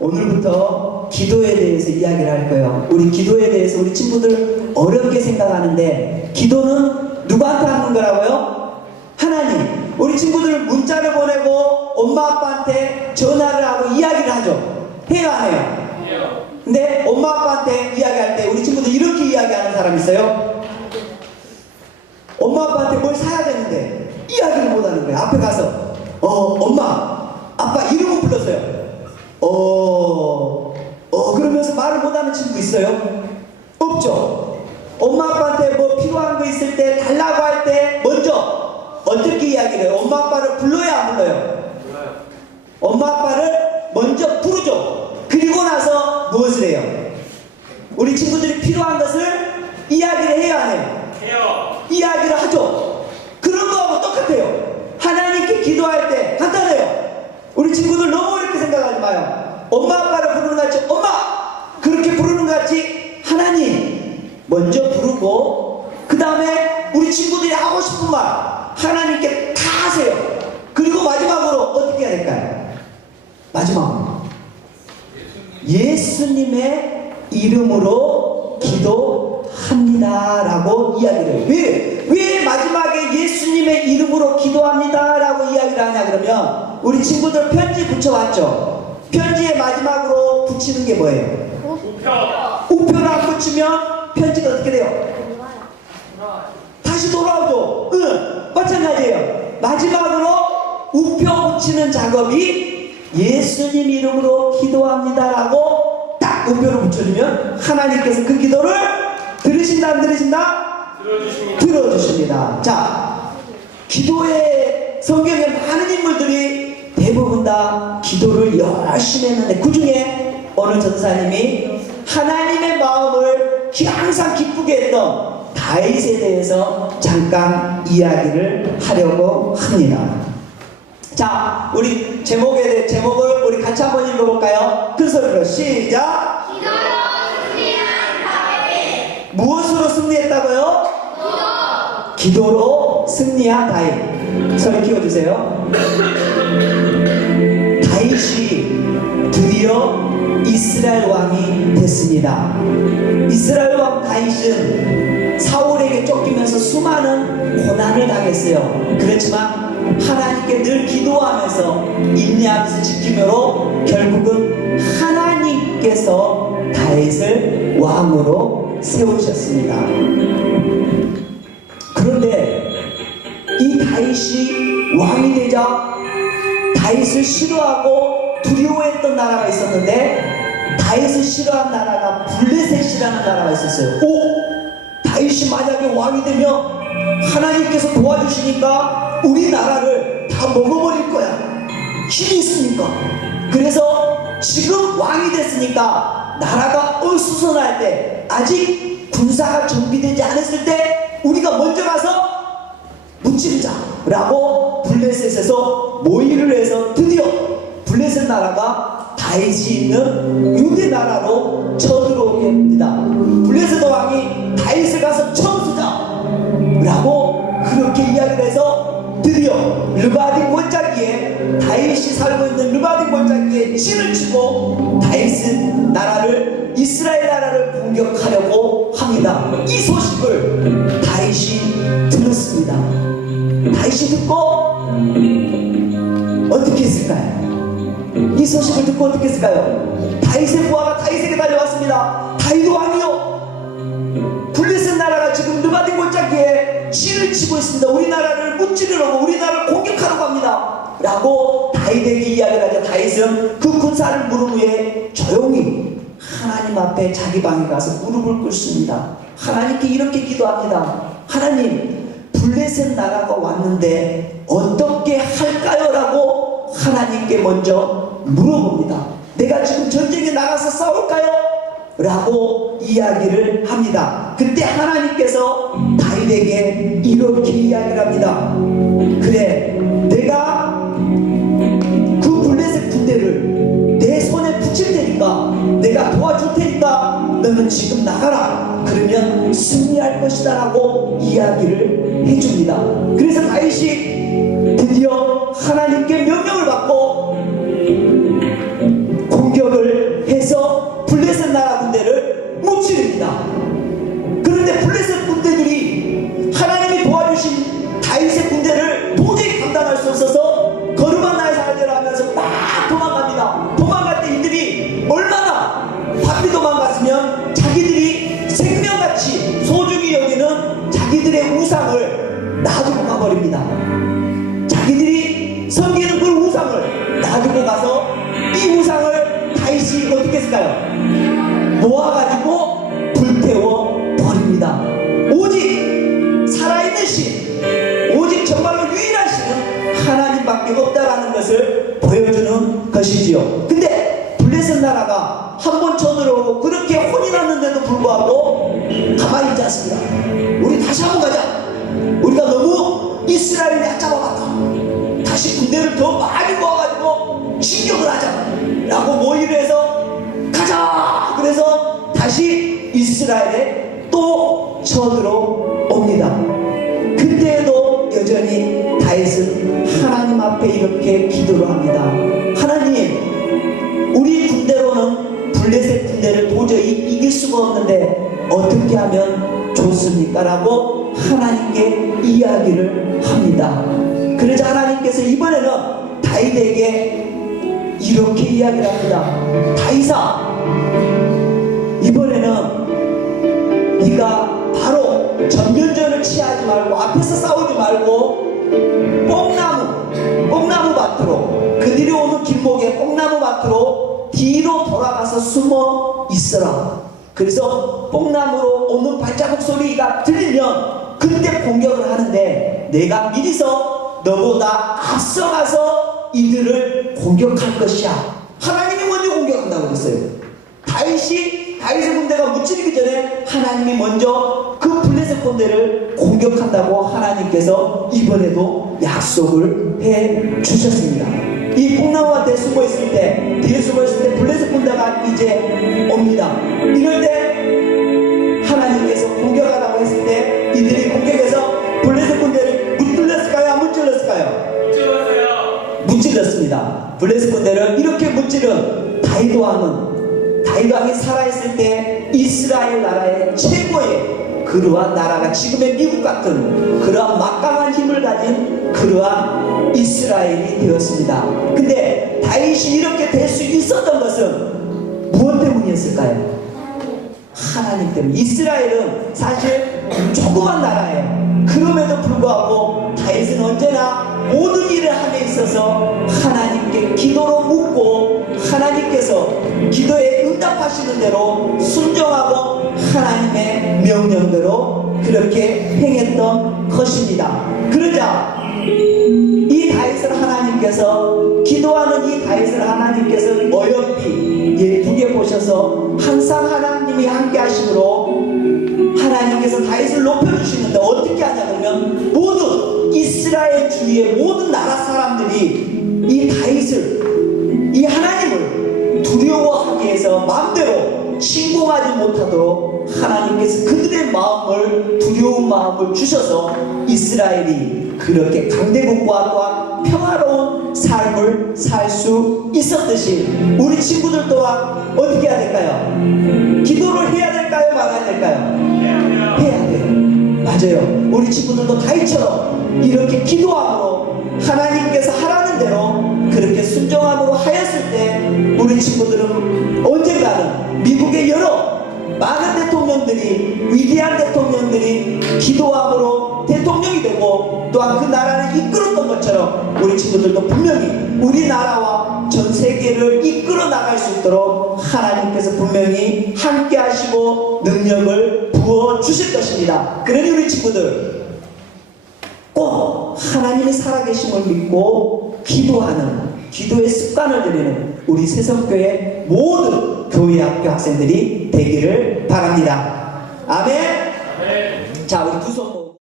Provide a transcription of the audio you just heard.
오늘부터 기도에 대해서 이야기를 할 거예요. 우리 기도에 대해서 우리 친구들 어렵게 생각하는데 기도는 누구한테 하는 거라고요? 하나님. 우리 친구들 문자를 보내고 엄마 아빠한테 전화를 하고 이야기를 하죠. 해요 안 해요? 근데 엄마 아빠한테 이야기할 때 우리 친구들 이렇게 이야기하는 사람 있어요? 엄마 아빠한테 뭘 사야 되는데 이야기를 못 하는 거예요. 앞에 가서 어 엄마 아빠 이름을 불렀 어, 어 그러면서 말을 못 하는 친구 있어요? 없죠. 엄마 아빠한테 뭐 필요한 거 있을 때 달라고 할 때 먼저 어떻게 이야기를 해요? 엄마 아빠를 불러야 안 불러요? 엄마 아빠를 먼저 부르죠. 그리고 나서 무엇을 해요? 우리 친구들이 필요한 것을 이야기를 해야 안 해요? 해요. 이야기를 하죠. 그런 거하고 똑같아요. 하나님께 기도할 때 간단해요. 우리 친구들 너무 마요. 엄마 아빠를 부르는 것 같이 엄마 그렇게 부르는 것 같이 하나님 먼저 부르고 그 다음에 우리 친구들이 하고 싶은 말 하나님께 다 하세요. 그리고 마지막으로 어떻게 해야 될까요? 마지막으로 예수님의 이름으로 기도합니다라고 이야기를 왜, 왜 마지막에 예수님의 이름으로 기도합니다라고 이야기를 하냐 그러면 우리 친구들 편지 붙여왔죠 편지의 마지막으로 붙이는 게 뭐예요? 우표. 우표를 안 붙이면 편지가 어떻게 돼요? 다시 돌아오죠. 응, 마찬가지예요. 마지막으로 우표 붙이는 작업이 예수님 이름으로 기도합니다라고 딱 우표를 붙여주면 하나님께서 그 기도를 들으신다 안 들으신다? 들어주십니다. 들어주십니다. 자, 기도의 성경에 많은 인물들이 대부분 다 기도를 열심히 했는데 그 중에 어느 전사님이 하나님의 마음을 기- 항상 기쁘게 했던 다윗에 대해서 잠깐 이야기를 하려고 합니다. 자, 우리 제목에 대해 제목을 우리 같이 한번 읽어볼까요? 큰 소리로 시작. 무엇으로 승리했다고요? 기도로 승리한 다윗. 소리 키워주세요. 다윗이 드디어 이스라엘 왕이 됐습니다. 이스라엘 왕 다윗은 사울에게 쫓기면서 수많은 고난을 당했어요. 그렇지만 하나님께 늘 기도하면서 인내하면서 지킴으로 결국은 하나님께서 다윗을 왕으로 세우셨습니다. 그런데 이 다윗이 왕이 되자 다윗을 싫어하고 두려워했던 나라가 있었는데 다윗을 싫어한 나라가 블레셋이라는 나라가 있었어요. 오, 다윗이 만약에 왕이 되면 하나님께서 도와주시니까 우리 나라를 다 먹어버릴 거야. 힘이 있으니까. 그래서 지금 왕이 됐으니까 나라가 어수선할 때 아직 군사가 정비되지 않았을 때 우리가 먼저 가서 무찌르자라고 블레셋에서 모의를 해서 드디어 블레셋 나라가 다윗이 있는 유대 나라로 쳐들어오게 됩니다. 블레셋 왕이 다윗을 가서 쳐부수자라고 그렇게 이야기를 해서 드디어 르바딘 골짜기에 다윗이 살고 있는 르바딘 골짜기에 진을 치고 다윗은 나라를 이스라엘 나라를 공격하려고 합니다. 이 소식을 다윗이. 다윗이 듣고 어떻게 했을까요? 이 소식을 듣고 어떻게 했을까요? 다윗의 부하가 다윗에게 달려왔습니다. 다윗 왕이요. 블레셋 나라가 지금 르바딘 골짜기에 신을 치고 있습니다. 우리나라를 무찌르려고 우리나라를 공격하려고 합니다. 라고 다윗에게 이야기를 하자 다윗은 그 군사를 물은 후에 조용히 하나님 앞에 자기 방에 가서 무릎을 꿇습니다. 하나님께 이렇게 기도합니다. 하나님, 블레셋 나라가 왔는데 어떻게 할까요? 라고 하나님께 먼저 물어봅니다. 내가 지금 전쟁에 나가서 싸울까요? 라고 이야기를 합니다. 그때 하나님께서 다윗에게 이렇게 이야기를 합니다. 그래, 내가 도와줄 테니까 너는 지금 나가라. 그러면 승리할 것이다 라고 이야기를 해줍니다. 그래서 다윗이 드디어 하나님께 명령 버립니다. 자기들이 섬기는 그 우상을 놔두고 가서 이 우상을 다시 어떻게 했을까요? 모아가지고 불태워 버립니다. 오직 살아있는 신, 오직 정말로 유일한 신은 하나님밖에 없다라는 것을 보여주는 것이지요. 근데 블레셋 나라가 한 번 쳐들어오고 그렇게 혼이 났는데도 불구하고 가만히 있지 않습니다. 우리 다시 한번 가자. 우리가 너무 이스라엘을 얕잡아봤다. 다시 군대를 더 많이 모아가지고 진격을 하자. 라고 모의를 해서 가자! 그래서 다시 이스라엘에 또 쳐들어옵니다. 그때에도 여전히 다윗은 하나님 앞에 이렇게 기도를 합니다. 하나님, 우리 군대로는 블레셋 군대를 도저히 이길 수가 없는데 어떻게 하면 좋습니까? 라고 하나님께 이야기를 합니다. 그러자 하나님께서 이번에는 다윗에게 이렇게 이야기를 합니다. 다윗아, 이번에는 네가 바로 전면전을 취하지 말고 앞에서 싸우지 말고 뽕나무, 뽕나무 밭으로 그들이 오는 길목에 뽕나무 밭으로 뒤로 돌아가서 숨어 있어라. 그래서 뽕나무로 오는 발자국 소리가 들리면 그때 공격을 하는데 내가 미리서 너보다 앞서가서 이들을 공격할 것이야. 하나님이 먼저 공격한다고 그랬어요. 다윗이 다윗의 군대가 무찌르기 전에 하나님이 먼저 그 블레셋 군대를 공격한다고 하나님께서 이번에도 약속을 해 주셨습니다. 이 뽕나무한테 숨어 있을 때 뒤에 숨어 있을 때 블레셋 군대가 이제 옵니다. 이럴 때 무찔렀습니다. 블레셋 군대를 이렇게 무찌른 다윗 왕은 다윗 왕이 살아있을 때 이스라엘 나라의 최고의 그러한 나라가 지금의 미국 같은 그러한 막강한 힘을 가진 그러한 이스라엘이 되었습니다. 근데 다윗이 이렇게 될 수 있었던 것은 무엇 때문이었을까요? 하나님 때문에 이스라엘은 사실 조그만 나라예요. 그럼에도 불구하고 다윗은 언제나 모든 일을 함에 있어서 하나님께 기도로 묻고 하나님께서 기도에 응답하시는 대로 순종하고 하나님의 명령대로 그렇게 행했던 것입니다. 그러자 이 다윗을 하나님께서 기도하는 이 다윗을 하나님께서 어여삐 예쁘게 보셔서 항상 하나님이 함께 하심으로 하나님께서 다윗을 높여주시는데 어떻게 하냐 그러면 모든 이스라엘 주위의 모든 나라 사람들이 이 다윗을 이 하나님을 두려워하게 해서 마음대로 침공하지 못하도록 하나님께서 그들의 마음을 두려운 마음을 주셔서 이스라엘이 그렇게 강대국과 또한 평화로운 삶을 살 수 있었듯이 우리 친구들 또한 어떻게 해야 될까요? 기도를 해야 될까요? 말아야 될까요? 맞아요. 우리 친구들도 다이처럼 이렇게 기도함으로 하나님께서 하라는 대로 그렇게 순종함으로 하였을 때 우리 친구들은 언젠가는 미국의 여러 많은 대통령들이 위대한 대통령들이 기도함으로 대통령이 되고 또한 그 나라를 이끌었던 것처럼 우리 친구들도 분명히 우리나라와 전 세계를 이끌어 나갈 수 있도록 하나님께서 분명히 함께 하시고 능력을 부어 주실 것입니다. 그러니 우리 친구들 꼭 하나님의 살아계심을 믿고 기도하는 기도의 습관을 들이는 우리 세성교회 모든 교회 학교 학생들이 되기를 바랍니다. 아멘. 자, 우리 두 손. 모아-